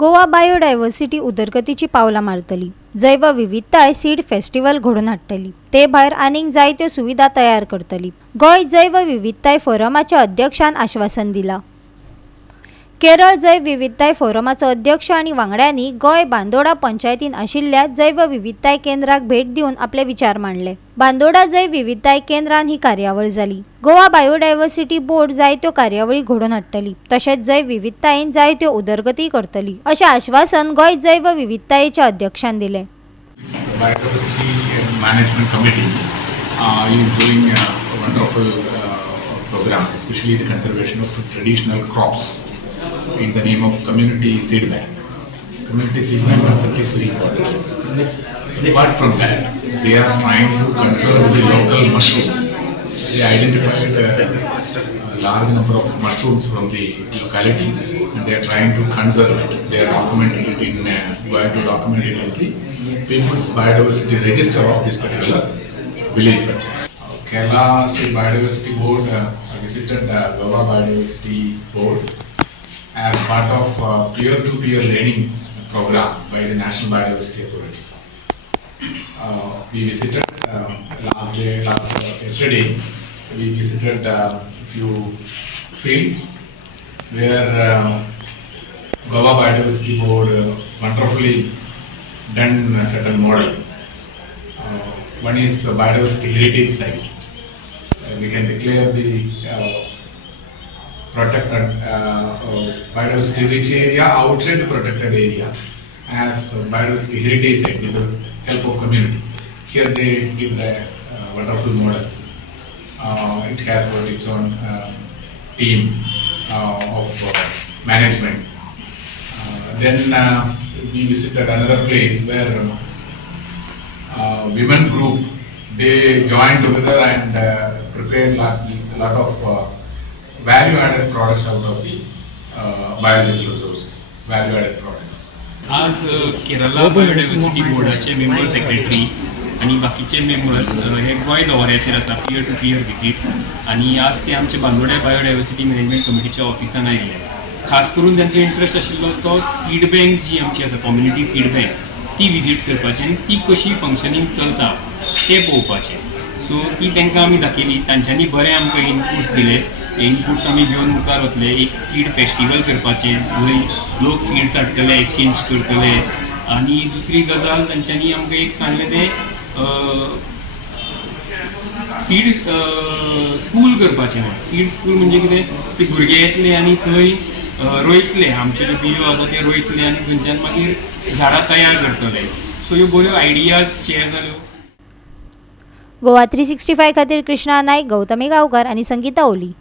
Goa biodiversity उदरगतीची पावलां मारतली। जैवविविधताय seed festival घडोवन हाडटली। ते भायर आनीक जायत्यो सुविधा तयार करतली। गोय जैवविविधताय फोरमाच्या अध्यक्षान आश्वासन दिला। केरळ जैवविविधताय फोरमाचो अध्यक्ष आनी वांगड्यांनी गोय बांदोडा पंचायतीन आशिल्ल्या जैवविविधताय केंद्राक भेट दिवन आपले विचार मांडले। बांदोडा जैवविविधताय केंद्रान ही कार्यावळ जाली। गोवा बायोडायवर्सिटी बोर्ड जायत्यो कार्यावळी घडोवन हाडटली, तशेंच जैवविविधतायेन जायत्यो उदरगती करतली, अशें आश्वासन गोय जैवविविधतायेच्या अध्यक्षान दिले। Biodiversity Management Committee is doing a wonderful program, especially the conservation of traditional crops in the name of community seed bank. Community seed bank concept is very important. Apart from that, they are trying to conserve the local mushrooms. They identified a large number of mushrooms from the locality, and they are trying to conserve it. They are documenting it in going to document it in the People's Biodiversity Register of this particular village. Kerala State Biodiversity Board visited the Goa Biodiversity Board as part of peer-to-peer learning program by the National Biodiversity Authority. We visited yesterday. We visited a few fields where Goa Biodiversity Board wonderfully done a certain model. One is biodiversity heritage site. We can declare the protected biodiversity rich area outside the protected area as biodiversity heritage site with the help of community. Here they give the wonderful model. It has got its own team of management. Then we visited another place where women group, they joined together and prepared a lot of value-added products out of the biological resources. Value-added products. आज Kerala biodiversity बोर्डाचे member secretary आणि बाकीचे members हे गोय दौऱ्याचेर आसा, peer to peer visit, आणि आज ते आमचे बांदोड्या बायोडायवर्सिटी मॅनेजमेंट कमिटीच्या ऑफिसान आयिल्ले। खास करून त्यांचे इंट्रस्ट आशिल्लो तो सीड बँक जी आमची आसा, कम्युनिटी सीड बँक, ती विजीट करपाची आनी ती कशी फंक्शनिंग चलता ते पळोवपाचें। सो ती तांकां आमी दाखयली। तांच्यांनी बरे आमकां इनपुट्स दिले। इनपुट्स आमी घेवन मुखार वतले। एक सीड फेस्टिवल करपाचें, जंय लोक सीड्स हाडटले, एक्सचेंज करतले। आनी दुसरी गजाल तांच्यांनी आमकां एक सांगलें ते सीड स्कूल करपाचें। सीड स्कूल म्हणजे कितें, ते भुरगे येतले आनी थंय रोयतले, आमचे जे बियो आसा ते रोयतले आनी थंयच्यान मागीर झाडां तयार करतले। सो ह्यो बऱ्यो आयडियाज शेअर जाल्यो। गोवा 365 खातीर कृष्णा नायक, गौतमी गांवकार आनी संगीता ओली।